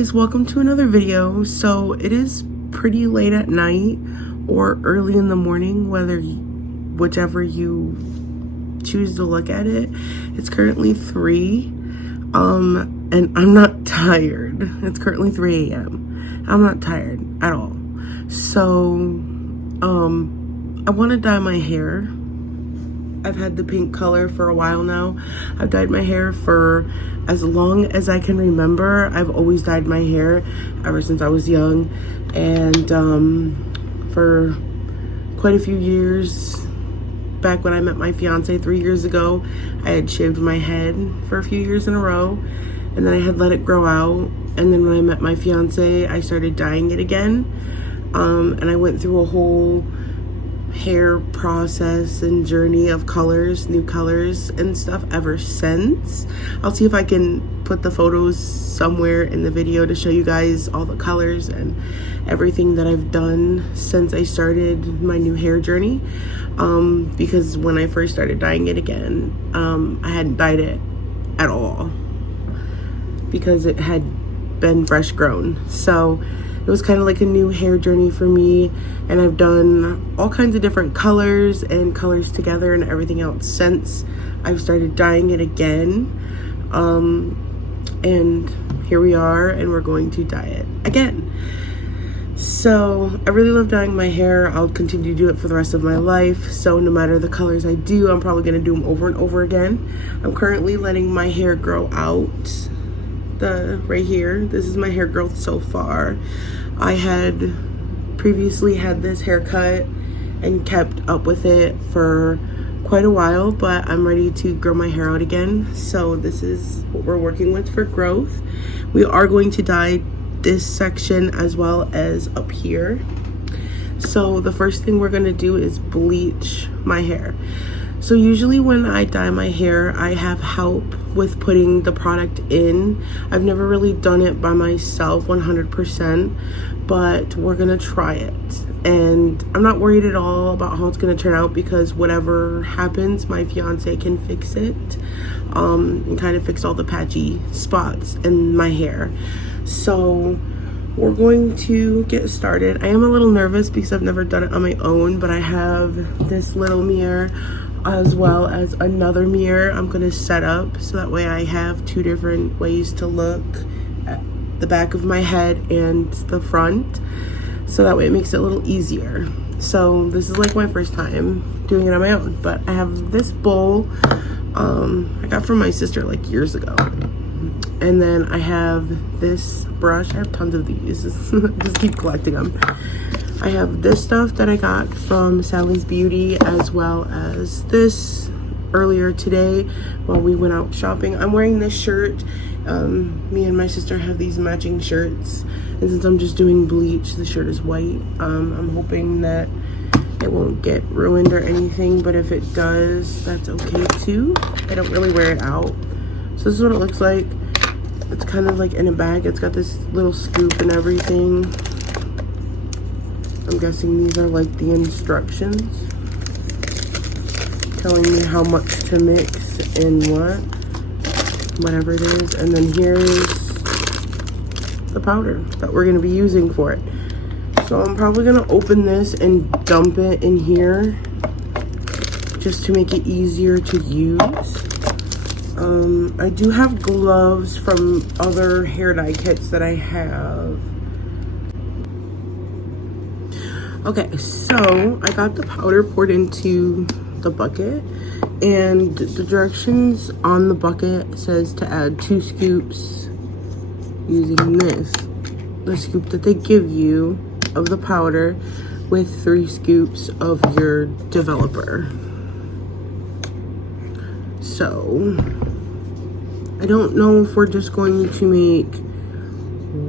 guys, welcome to another video. So it is pretty late at night or early in the morning, whichever you choose to look at it. It's currently 3 and I'm not tired. It's currently 3 a.m. I'm not tired at all. So I want to dye my hair. I've had the pink color for a while now. I've dyed my hair for as long as I can remember. I've always dyed my hair ever since I was young. And for quite a few years, back when I met my fiance 3 years ago, I had shaved my head for a few years in a row. And then I had let it grow out. And then when I met my fiance, I started dyeing it again. And I went through a whole hair process and journey of colors, new colors and stuff ever since. I'll see if I can put the photos somewhere in the video to show you guys all the colors and everything that I've done since I started my new hair journey. Because when I first started dyeing it again, I hadn't dyed it at all because it had been fresh grown. So it was kind of like a new hair journey for me, and I've done all kinds of different colors and colors together and everything else since I've started dyeing it again. And here we are, and we're going to dye it again. So I really love dyeing my hair. I'll continue to do it for the rest of my life. So no matter the colors I do, I'm probably going to do them over and over again. I'm currently letting my hair grow out. Right here, this is my hair growth so far. I had previously had this haircut and kept up with it for quite a while, but I'm ready to grow my hair out again. So this is what we're working with for growth. We are going to dye this section as well as up here. So the first thing we're going to do is bleach my hair. So usually when I dye my hair, I have help with putting the product in. I've never really done it by myself 100%, but we're gonna try it. And I'm not worried at all about how it's gonna turn out because whatever happens, my fiance can fix it and kind of fix all the patchy spots in my hair. So we're going to get started. I am a little nervous because I've never done it on my own, but I have this little mirror as well as another mirror I'm going to set up so that way I have 2 different ways to look at the back of my head and the front, so that way it makes it a little easier. So this is like my first time doing it on my own, but I have this bowl I got from my sister like years ago, and then I have this brush. I have tons of these. Just keep collecting them. I have this stuff that I got from Sally's Beauty, as well as this earlier today while we went out shopping. I'm wearing this shirt. Me and my sister have these matching shirts, and since I'm just doing bleach, the shirt is white. I'm hoping that it won't get ruined or anything, but if it does, that's okay too. I don't really wear it out. So this is what it looks like. It's kind of like in a bag. It's got this little scoop and everything. I'm guessing these are like the instructions telling me how much to mix in whatever it is. And then here's the powder that we're going to be using for it. So I'm probably going to open this and dump it in here just to make it easier to use. I do have gloves from other hair dye kits that I have. Okay, so I got the powder poured into the bucket, and the directions on the bucket says to add 2 scoops using the scoop that they give you of the powder with 3 scoops of your developer. So I don't know if we're just going to make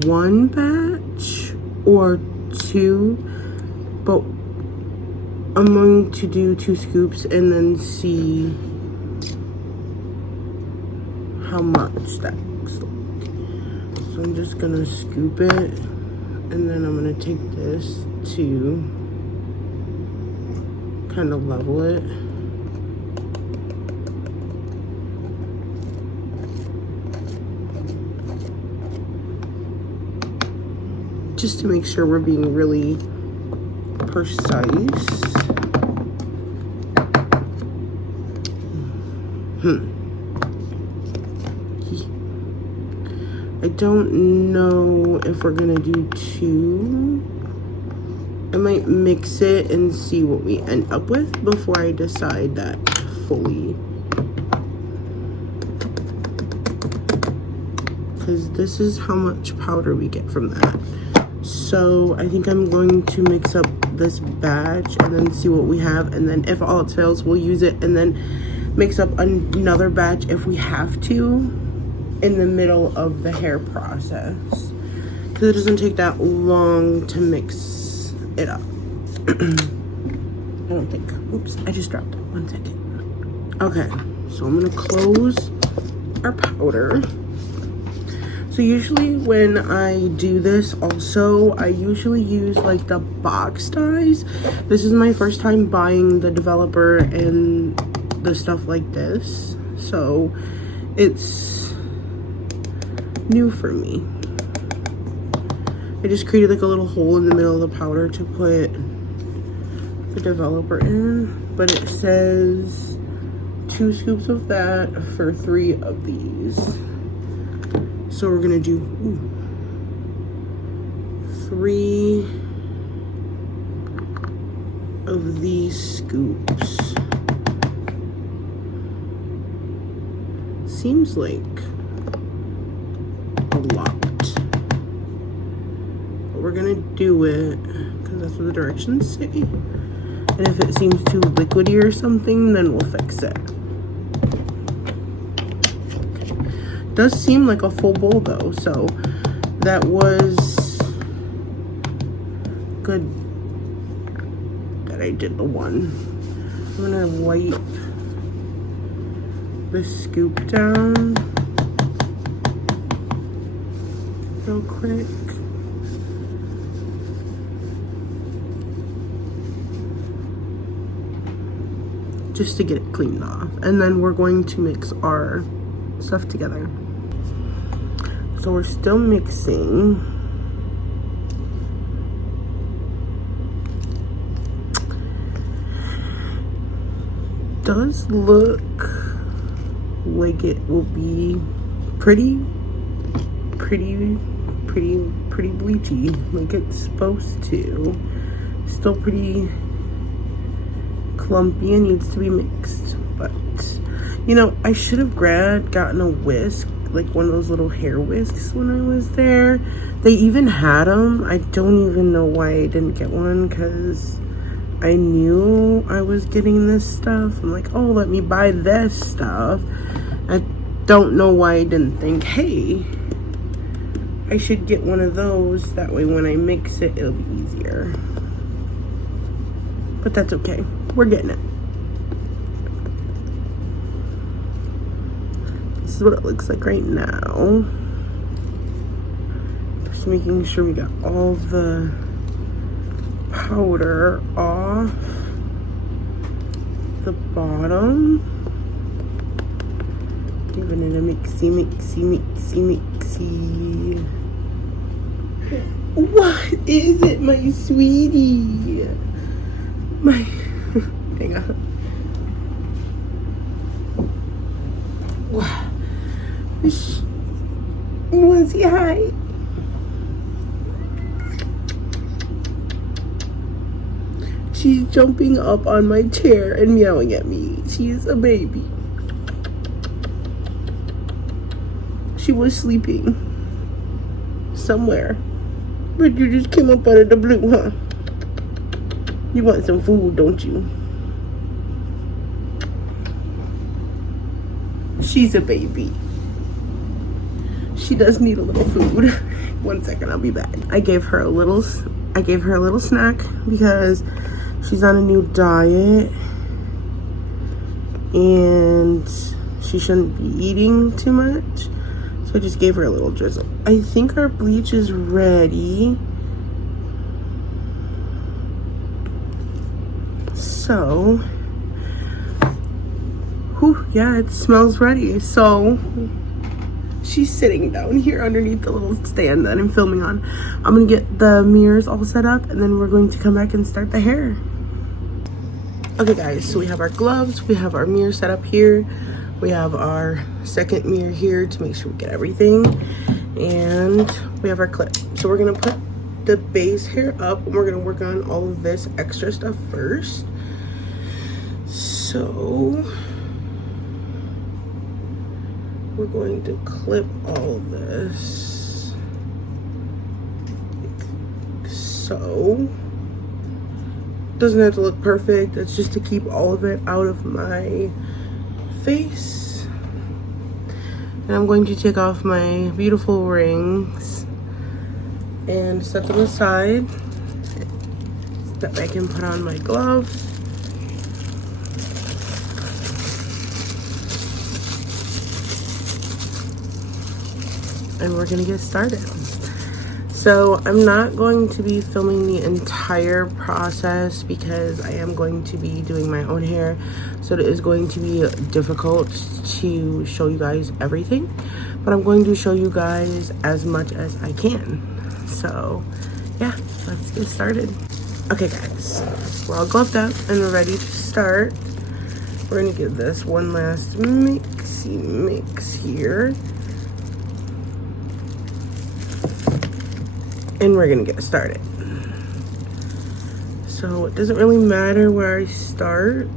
1 batch or 2, but I'm going to do 2 scoops and then see how much that looks like. So I'm just gonna scoop it, and then I'm gonna take this to kind of level it. just to make sure we're being really precise. I don't know if we're gonna do two. I might mix it and see what we end up with before I decide that fully. Because this is how much powder we get from that. So I think I'm going to mix up this batch and then see what we have, and then if all else fails, we'll use it and then mix up another batch if we have to in the middle of the hair process, because it doesn't take that long to mix it up. I don't think. Oops, I just dropped it. 1 second. Okay, so I'm gonna close our powder. So usually when I do this also, I usually use like the box dyes. This is my first time buying the developer and the stuff like this, so it's new for me. I just created like a little hole in the middle of the powder to put the developer in, but it says 2 scoops of that for 3 of these. So we're gonna do 3 of these scoops. Seems like a lot, but we're gonna do it because that's what the directions say. And if it seems too liquidy or something, then we'll fix it. Does seem like a full bowl though, so that was good that I did the one. I'm gonna wipe the scoop down real quick. Just to get it cleaned off, and then we're going to mix our stuff together. So we're still mixing. Does look like it will be pretty bleachy, like it's supposed to. Still pretty clumpy and needs to be mixed, but you know, I should have gotten a whisk, like one of those little hair whisks when I was there. They even had them. I don't even know why I didn't get one, because I knew I was getting this stuff. I'm like, oh, let me buy this stuff. I don't know why I didn't think, hey, I should get one of those. That way when I mix it, it'll be easier. But that's okay. We're getting it. This is what it looks like right now. Just making sure we got all the powder off the bottom. Giving it a mixy. What is it, my sweetie? My, hang on. Wow. You wanna say hi? She's jumping up on my chair and meowing at me. She's a baby. She was sleeping somewhere, but you just came up out of the blue, huh? You want some food, don't you? She's a baby. She does need a little food. 1 second, I'll be back. I gave her a little snack because she's on a new diet and she shouldn't be eating too much. So I just gave her a little drizzle. I think our bleach is ready. So, whew, yeah, it smells ready. So, She's sitting down here underneath the little stand that I'm filming on. I'm gonna get the mirrors all set up and then we're going to come back and start the hair. Okay guys, so we have our gloves, we have our mirror set up here, we have our second mirror here to make sure we get everything, and we have our clip. So we're gonna put the base hair up and we're gonna work on all of this extra stuff first. So we're going to clip all of this like so. Doesn't have to look perfect, it's just to keep all of it out of my face. And I'm going to take off my beautiful rings and set them aside so that I can put on my gloves. And we're gonna get started. So I'm not going to be filming the entire process because I am going to be doing my own hair. So it is going to be difficult to show you guys everything, but I'm going to show you guys as much as I can. So yeah, let's get started. Okay guys, we're all gloved up and we're ready to start. We're gonna give this one last mixy mix here. And we're gonna get started. So it doesn't really matter where I start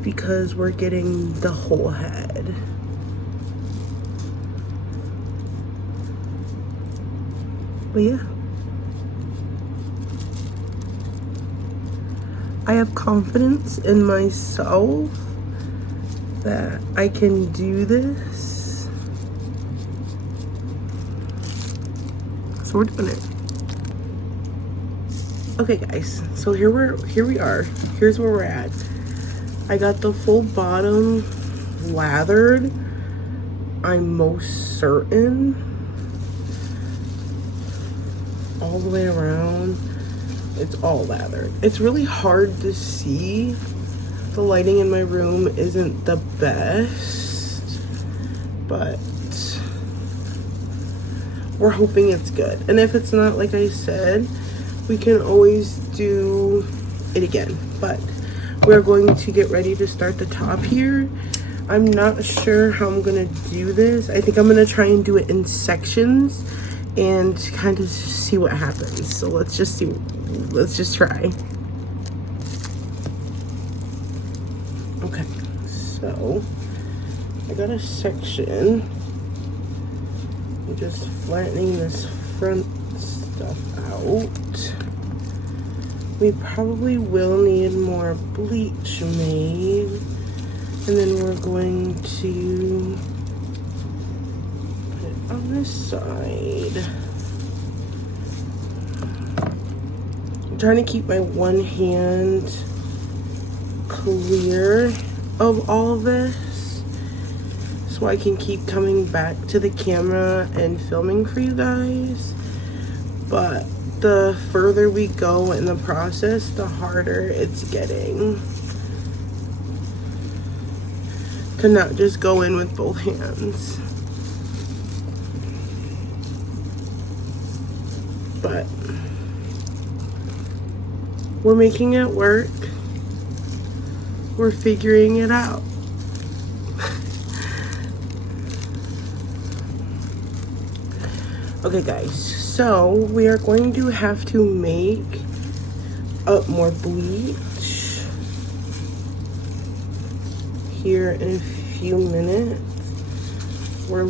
because we're getting the whole head. But yeah, I have confidence in myself that I can do this. So we're doing it. Okay guys, so here we are. Here's where we're at. I got the full bottom lathered. I'm most certain. All the way around, it's all lathered. It's really hard to see. The lighting in my room isn't the best, but we're hoping it's good. And if it's not, like I said, we can always do it again. But we're going to get ready to start the top here. I'm not sure how I'm gonna do this. I think I'm gonna try and do it in sections and kind of see what happens. So let's just see, let's just try. Okay, so I got a section. I'm just flattening this front stuff out. We probably will need more bleach made. And then we're going to put it on this side. I'm trying to keep my one hand clear of all of this, so I can keep coming back to the camera and filming for you guys. But the further we go in the process, the harder it's getting to not just go in with both hands. But we're making it work. We're figuring it out. Okay guys, so we are going to have to make up more bleach here in a few minutes. We're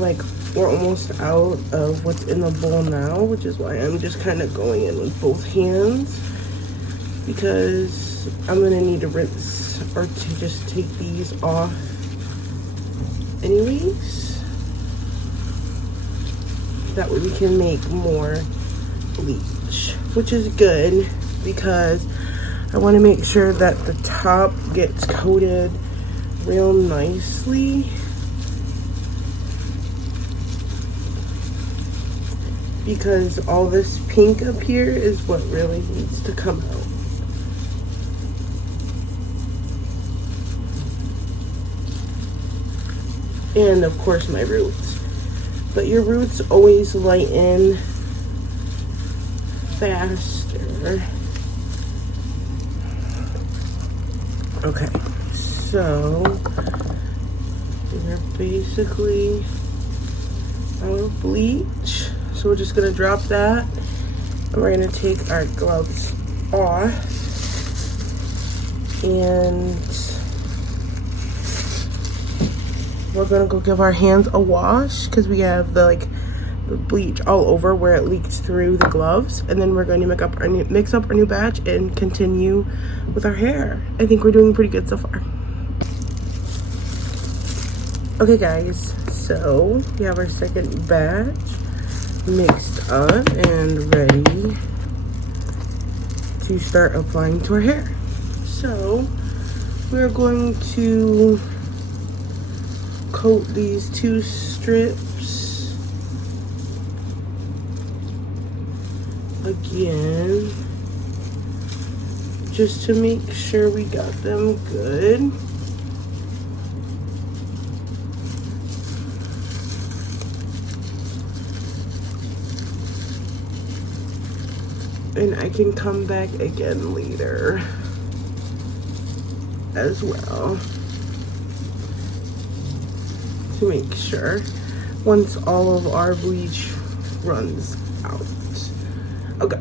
almost out of what's in the bowl now, which is why I'm just kind of going in with both hands, because I'm gonna need to rinse or to just take these off anyways. That way we can make more bleach, which is good because I want to make sure that the top gets coated real nicely. Because all this pink up here is what really needs to come out. and of course my roots. But your roots always lighten faster. Okay, so we're basically out of bleach. So we're just gonna drop that, and we're gonna take our gloves off, and we're gonna go give our hands a wash because we have the bleach all over where it leaked through the gloves. And then we're going to mix up our new batch and continue with our hair. I think we're doing pretty good so far. Okay guys, so we have our second batch mixed up and ready to start applying to our hair. So we're going to coat these 2 strips again, just to make sure we got them good. And I can come back again later as well to make sure once all of our bleach runs out. Okay,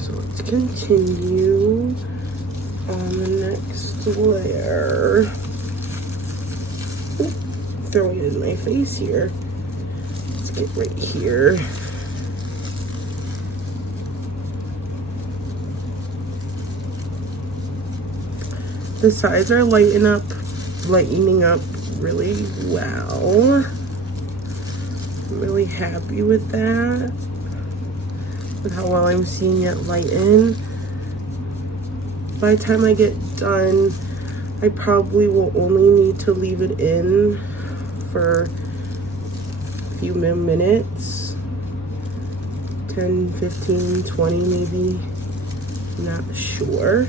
so let's continue on the next layer. Ooh, throwing it in my face here. Let's get right here. The sides are lightening up really well. I'm really happy with that, with how well I'm seeing it lighten. By the time I get done, I probably will only need to leave it in for a few minutes, 10, 15, 20 maybe, not sure.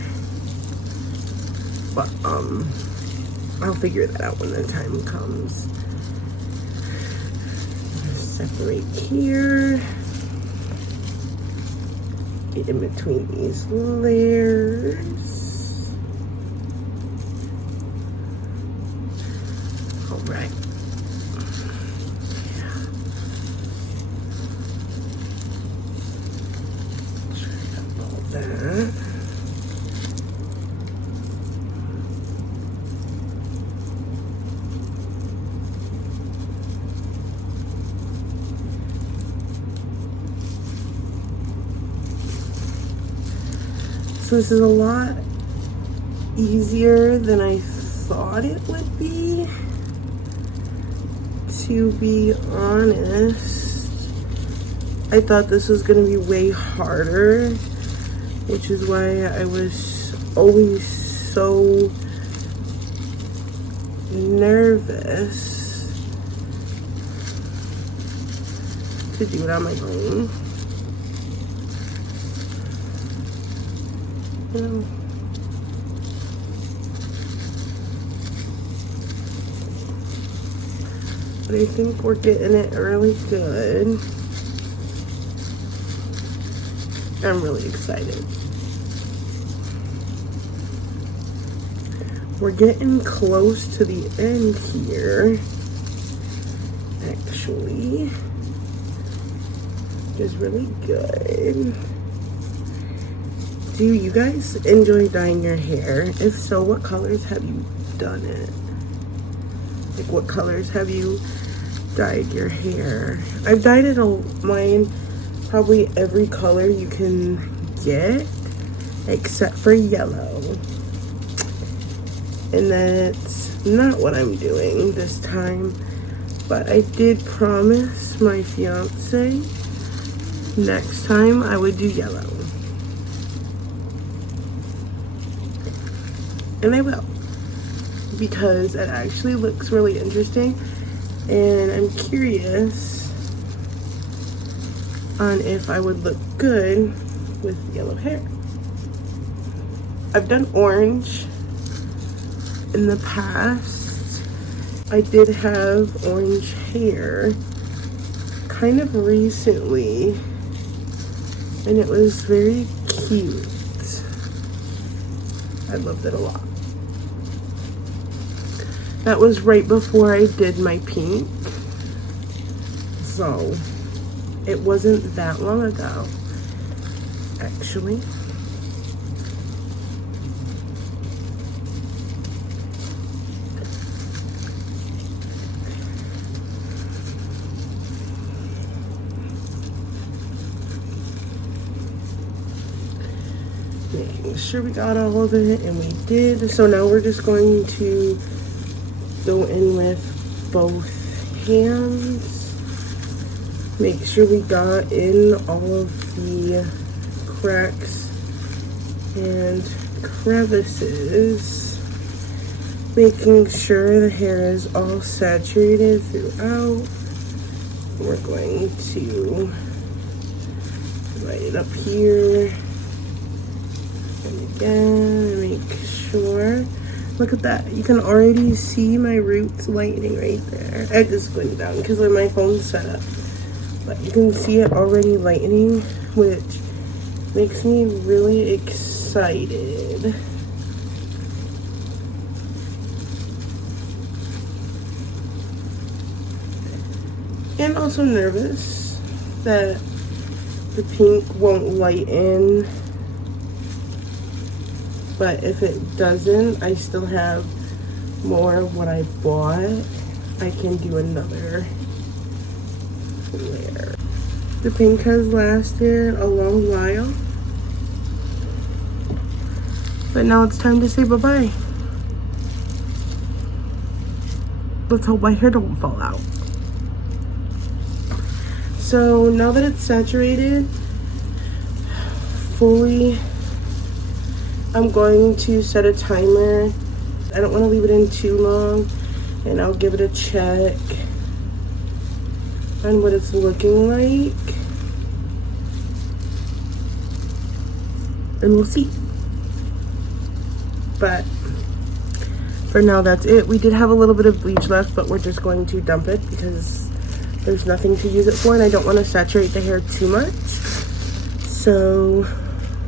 But I'll figure that out when the time comes. Separate here. Get in between these layers. All right. Yeah. Try up all that. So this is a lot easier than I thought it would be, to be honest. I thought this was going to be way harder, which is why I was always so nervous to do it on my own. But I think we're getting it really good. I'm really excited. We're getting close to the end here, actually, which is really good. Do you guys enjoy dyeing your hair? If so, what colors have you done it? Like, what colors have you dyed your hair? I've dyed it mine probably every color you can get, except for yellow. And that's not what I'm doing this time. But I did promise my fiance next time I would do yellow. And I will, because it actually looks really interesting, and I'm curious on if I would look good with yellow hair. I've done orange in the past. I did have orange hair kind of recently, and it was very cute. I loved it a lot. That was right before I did my pink, so it wasn't that long ago, actually. Making sure we got all of it, and we did. So now we're just going to go in with both hands. Make sure we got in all of the cracks and crevices. Making sure the hair is all saturated throughout. We're going to light it up here. And again, make sure. Look at that. You can already see my roots lightening right there. I just went down because of my phone's set up. But you can see it already lightening, which makes me really excited. And also nervous that the pink won't lighten. But if it doesn't, I still have more of what I bought. I can do another layer. The pink has lasted a long while. But now it's time to say bye-bye. Let's hope my hair don't fall out. So now that it's saturated fully, I'm going to set a timer. I don't want to leave it in too long, and I'll give it a check on what it's looking like, and we'll see. But for now, that's it. We did have a little bit of bleach left, but we're just going to dump it because there's nothing to use it for, and I don't want to saturate the hair too much. So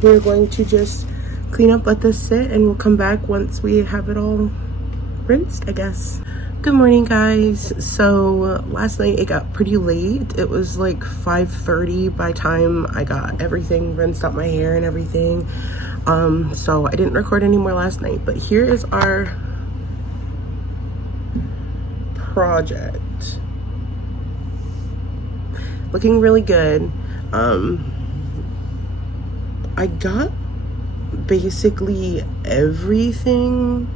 we're going to just clean up, let this sit, and we'll come back once we have it all rinsed, I guess. Good morning, guys. So last night it got pretty late. It was like 5:30 by the time I got everything rinsed out, my hair and everything. So I didn't record anymore last night, but here is our project. Looking really good. I got basically everything.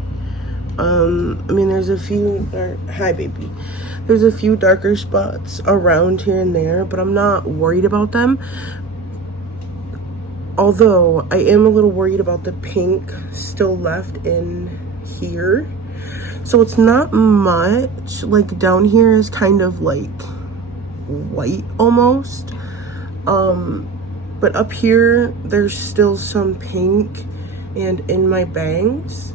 I mean, there's a few hi baby, there's a few darker spots around here and there, but I'm not worried about them, although I am a little worried about the pink still left in here. So it's not much. Like down here is kind of like white almost, but up here there's still some pink and in my bangs.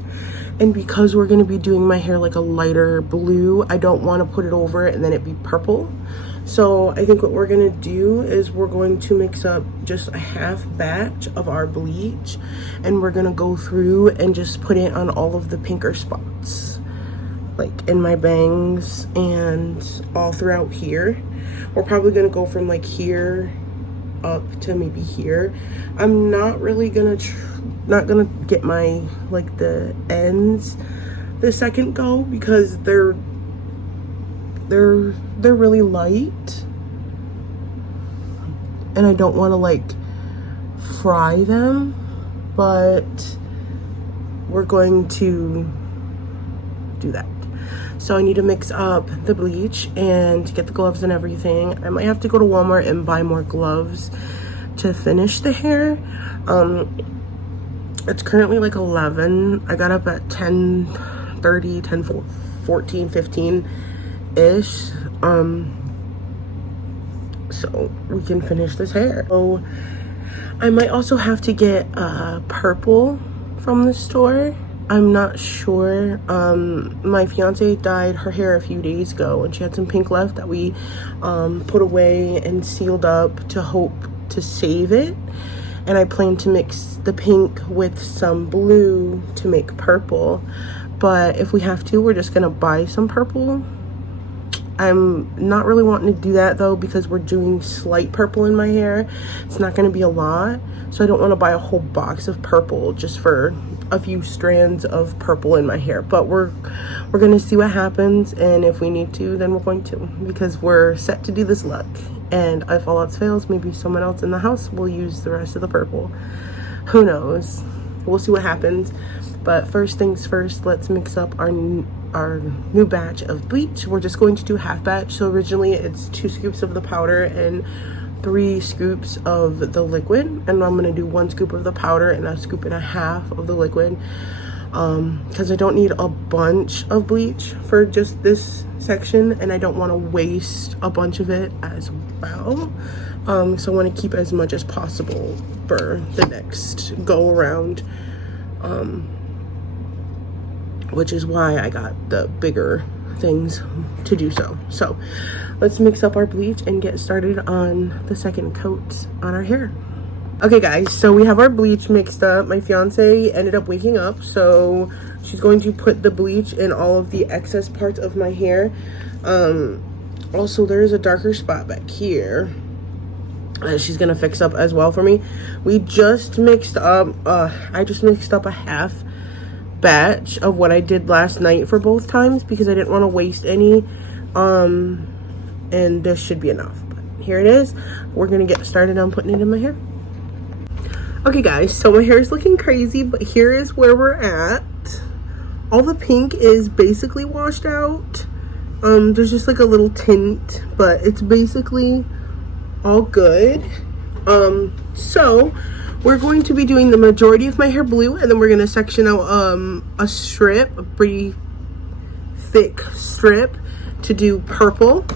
And because we're going to be doing my hair like a lighter blue, I don't want to put it over it and then it be purple. So I think what we're going to do is we're going to mix up just a half batch of our bleach, and we're going to go through and just put it on all of the pinker spots, like in my bangs and all throughout here. We're probably going to go from like here up to maybe here. I'm not really gonna not gonna get my like the ends the second go because they're really light, and I don't want to like fry them, but we're going to do that. So I need to mix up the bleach and get the gloves and everything. I might have to go to Walmart and buy more gloves to finish the hair. It's currently like 11. I got up at 10:30, 10:14, 15-ish. So we can finish this hair. So I might also have to get purple from the store I'm not sure. My fiance dyed her hair a few days ago, and she had some pink left that we put away and sealed up to hope to save it. And I plan to mix the pink with some blue to make purple. But if we have to, we're just gonna buy some purple. I'm not really wanting to do that though, because we're doing slight purple in my hair. It's not going to be a lot, so I don't want to buy a whole box of purple just for a few strands of purple in my hair. But we're going to see what happens, and if we need to, then we're going to, because we're set to do this look. And if all else fails, maybe someone else in the house will use the rest of the purple. Who knows? We'll see what happens. But first things first, let's mix up our new batch of bleach. We're just going to do half batch. So originally it's 2 scoops of the powder and 3 scoops of the liquid. And I'm going to do 1 scoop of the powder and 1.5 scoops of the liquid. Because I don't need a bunch of bleach for just this section, and I don't want to waste a bunch of it as well. So I want to keep as much as possible for the next go around. Which is why I got the bigger things to do so. So let's mix up our bleach and get started on the second coat on our hair. Okay guys, so we have our bleach mixed up. My fiance ended up waking up, so she's going to put the bleach in all of the excess parts of my hair. Also, there's a darker spot back here that she's gonna fix up as well for me. We just mixed up, I just mixed up a half batch of what I did last night for both times because I didn't want to waste any, and this should be enough. But here it is. We're gonna get started on putting it in my hair. Okay guys, so my hair is looking crazy, but here is where we're at. All the pink is basically washed out. There's just like a little tint, but it's basically all good. So we're going to be doing the majority of my hair blue, and then we're going to section out a strip, a pretty thick strip, to do purple.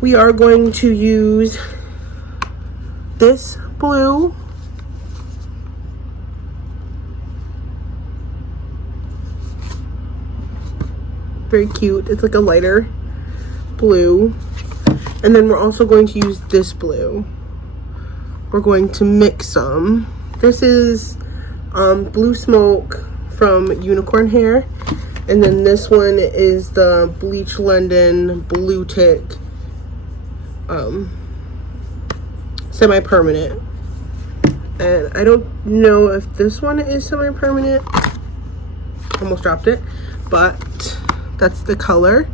We are going to use this blue, very cute. It's like a lighter blue. And then we're also going to use this blue. We're going to mix some. This is Blue Smoke from Unicorn Hair. And then this one is the Bleach London Blue Tick semi-permanent. And I don't know if this one is semi-permanent. Almost dropped it. But that's the color.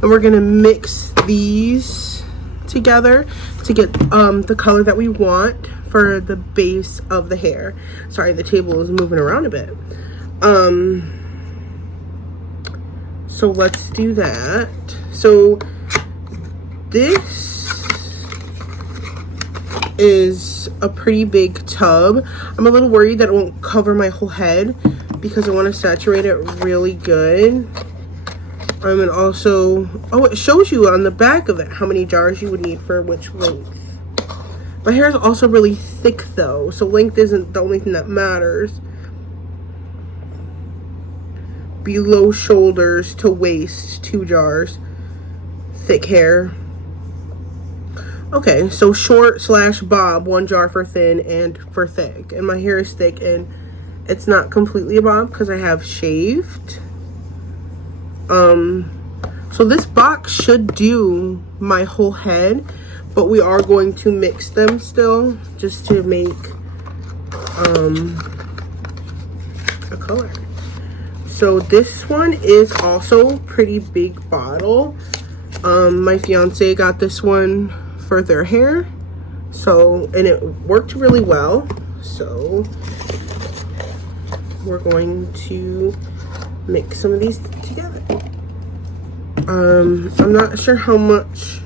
And we're going to mix these together to get the color that we want for the base of the hair. Sorry, the table is moving around a bit. So let's do that. So this is a pretty big tub. I'm a little worried that it won't cover my whole head because I want to saturate it really good. And also, oh, it shows you on the back of it how many jars you would need for which length. My hair is also really thick though, so length isn't the only thing that matters. Below shoulders to waist, 2 jars. Thick hair. Okay, so short / bob, 1 jar for thin and for thick. And my hair is thick and it's not completely a bob because I have shaved. So this box should do my whole head, but we are going to mix them still just to make a color. So this one is also pretty big bottle. My fiance got this one for their hair, so, and it worked really well. So we're going to mix some of these together. I'm not sure how much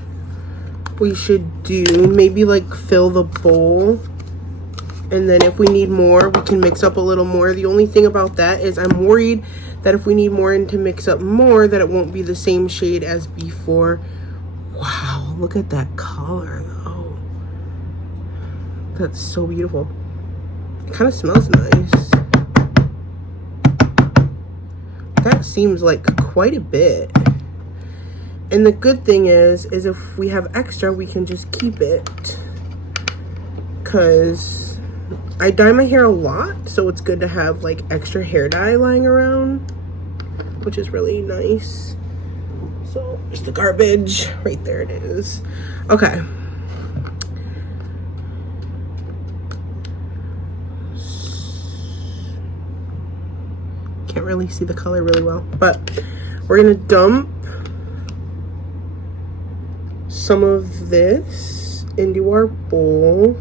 we should do. Maybe like fill the bowl, and then if we need more, we can mix up a little more. The only thing about that is I'm worried that if we need more and to mix up more, that it won't be the same shade as before. Wow, look at that color though. That's so beautiful. It kind of smells nice. seems like quite a bit. And the good thing is if we have extra, we can just keep it. Because I dye my hair a lot, so it's good to have like extra hair dye lying around, which is really nice. So there's the garbage. Right there it is. Okay. Can't really see the color really well, but we're gonna dump some of this into our bowl.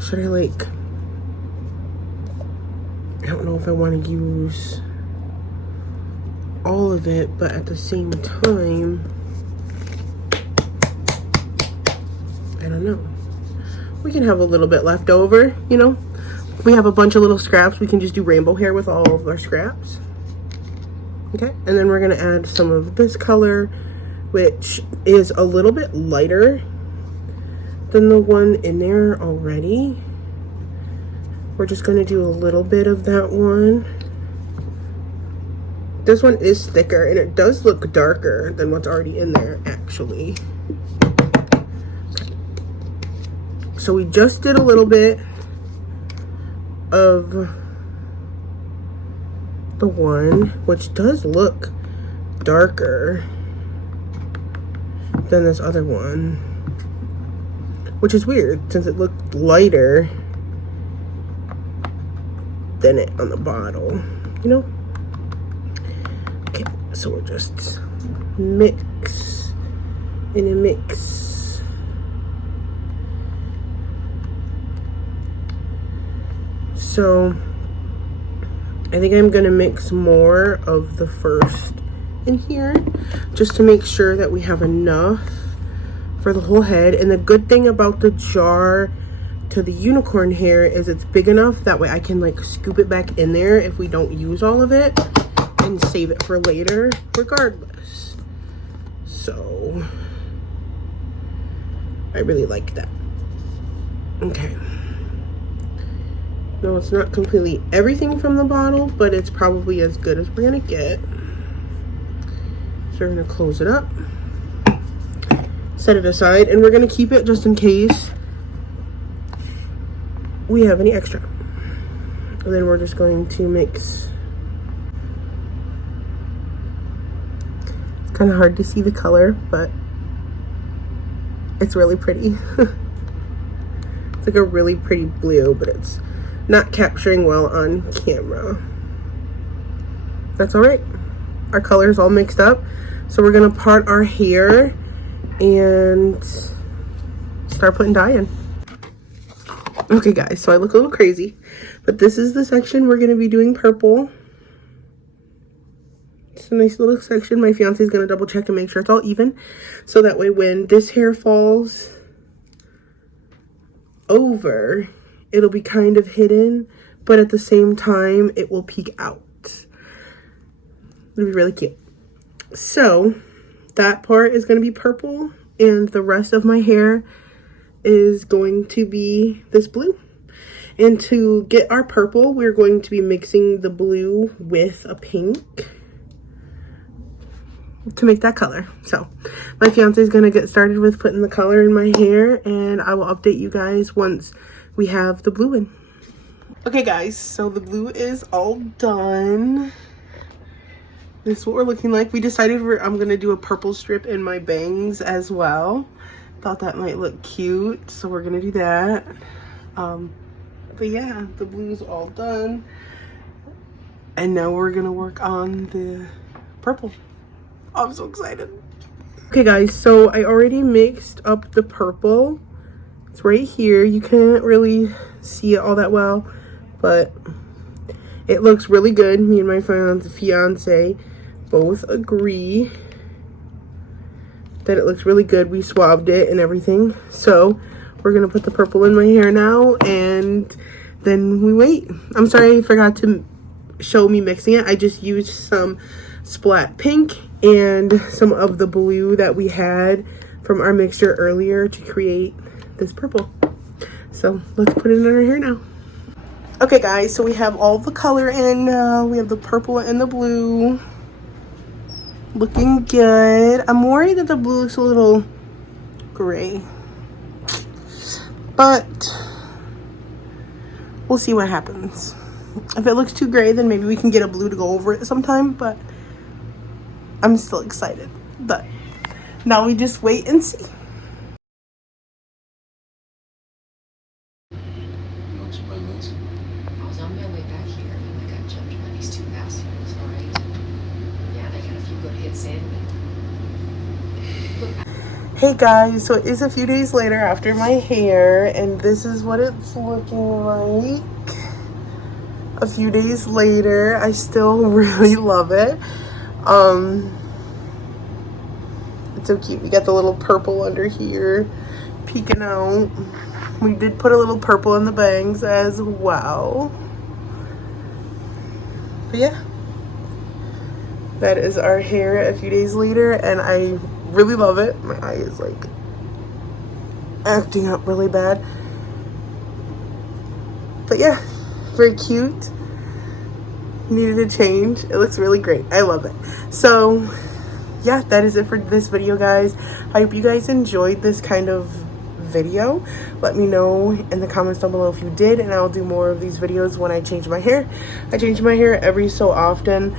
Should I like, I don't know if I want to use all of it, but at the same time, I don't know. We can have a little bit left over, you know. If we have a bunch of little scraps, we can just do rainbow hair with all of our scraps. Okay, and then we're gonna add some of this color, which is a little bit lighter than the one in there already. We're just gonna do a little bit of that one. This one is thicker and it does look darker than what's already in there actually. So we just did a little bit of the one, which does look darker than this other one, which is weird since it looked lighter than it on the bottle, you know? Okay, so we'll just mix in a mix. So I think I'm gonna mix more of the first in here just to make sure that we have enough for the whole head. And the good thing about the jar to the unicorn hair is it's big enough that way I can like scoop it back in there if we don't use all of it and save it for later regardless. So I really like that. Okay. No, it's not completely everything from the bottle, but it's probably as good as we're gonna get. So we're gonna close it up, set it aside, and we're gonna keep it just in case we have any extra. And then we're just going to mix. It's kind of hard to see the color, but it's really pretty. It's like a really pretty blue, but it's not capturing well on camera. That's all right. Our color's all mixed up. So we're gonna part our hair and start putting dye in. Okay guys, so I look a little crazy, but this is the section we're gonna be doing purple. It's a nice little section. My fiance is gonna double check and make sure it's all even. So that way when this hair falls over, it'll be kind of hidden, but at the same time, it will peek out. It'll be really cute. So that part is gonna be purple and the rest of my hair is going to be this blue. And to get our purple, we're going to be mixing the blue with a pink to make that color. So my fiance is gonna get started with putting the color in my hair and I will update you guys once we have the blue in. Okay guys, so the blue is all done. This is what we're looking like. We decided I'm gonna do a purple strip in my bangs as well. Thought that might look cute, so we're gonna do that. But yeah, the blue's all done. And now we're gonna work on the purple. I'm so excited. Okay guys, so I already mixed up the purple. It's right here. You can't really see it all that well, but it looks really good. Me and my fiance both agree that it looks really good. We swabbed it and everything. So we're gonna put the purple in my hair now and then we wait. I'm sorry I forgot to show me mixing it. I just used some splat pink and some of the blue that we had from our mixture earlier to create this purple. So let's put it in her hair now. Okay guys, so we have all the color in now. We have the purple and the blue. Looking good. I'm worried that the blue looks a little gray, but we'll see what happens. If it looks too gray, then maybe we can get a blue to go over it sometime, but I'm still excited. But now we just wait and see. I was on my way back here and I got jumped by these two assholes, alright? Yeah, they got a few good hits in. Hey guys, so it is a few days later after my hair, and this is what it's looking like. A few days later, I still really love it. It's so cute. We got the little purple under here peeking out. We did put a little purple in the bangs as well. But yeah, that is our hair a few days later, and I really love it. My eye is like acting up really bad. But yeah, very cute. Needed a change. It looks really great. I love it. So yeah, that is it for this video, guys. I hope you guys enjoyed this kind of video. Let me know in the comments down below if you did, and I'll do more of these videos when I change my hair. I change my hair every so often.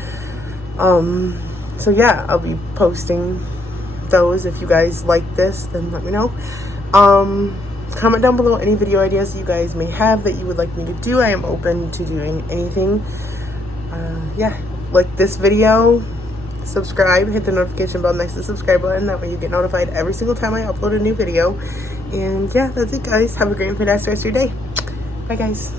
So yeah, I'll be posting those. If you guys like this, then let me know. Comment down below any video ideas that you guys may have that you would like me to do. I am open to doing anything. Yeah, like this video, subscribe, hit the notification bell next to the subscribe button. That way you get notified every single time I upload a new video. And yeah, that's it guys. Have a great and fantastic rest of your day. Bye guys.